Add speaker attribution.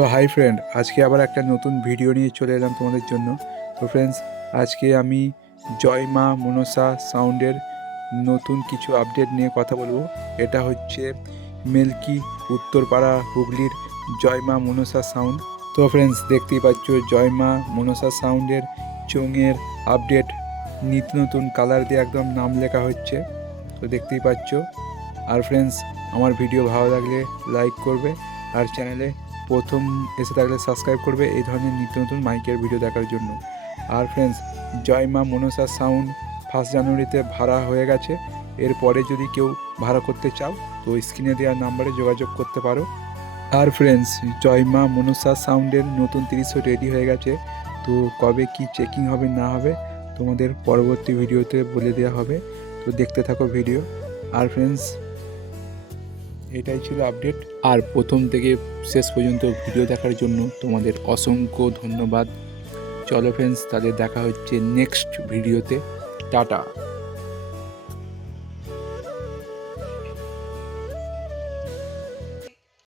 Speaker 1: তো hi friend আজকে আবার একটা নতুন ভিডিও নিয়ে চলে এলাম তোমাদের জন্য। তো ফ্রেন্ডস আজকে আমি জয় মা মনসা সাউন্ডের নতুন কিছু আপডেট নিয়ে কথা বলব। এটা হচ্ছে মেলকি উত্তরপাড়া হুগলির জয় মা মনসা সাউন্ড তো ফ্রেন্ডস দেখতেই পাচ্ছ জয় মা মনসা সাউন্ডের চোঙের আপডেট নিত্য নতুন কালার দিয়ে একদম নাম লেখা হচ্ছে। তো দেখতেই পাচ্ছ। আর ফ্রেন্ডস আমার ভিডিও ভালো লাগলে লাইক করবে। আর চ্যানেলে প্রথম এসে থাকলে সাবস্ক্রাইব করবে এই ধরনের নিত্য নতুন মাইকের ভিডিও দেখার জন্য। আর ফ্রেন্ডস জয় মা মনসা সাউন্ড ফার্স্ট জানুয়ারিতে ভাড়া হয়ে গেছে। এরপরে যদি কেউ ভাড়া করতে চাও, তো স্ক্রিনে দেওয়ার নাম্বারে যোগাযোগ করতে পারো। আর ফ্রেন্ডস জয় মা মনসা সাউন্ডের নতুন তিরিশও রেডি হয়ে গেছে। তো কবে কি চেকিং হবে না হবে, তোমাদের পরবর্তী ভিডিওতে বলে দেওয়া হবে। তো দেখতে থাকো ভিডিও আর ফ্রেন্ডস এটাই ছিল আপডেট আর প্রথম থেকে শেষ পর্যন্ত ভিডিও দেখার জন্য তোমাদের অসংখ্য ধন্যবাদ। চলো ফ্রেন্ডস তাদের দেখা হচ্ছে নেক্সট ভিডিওতে টাটা।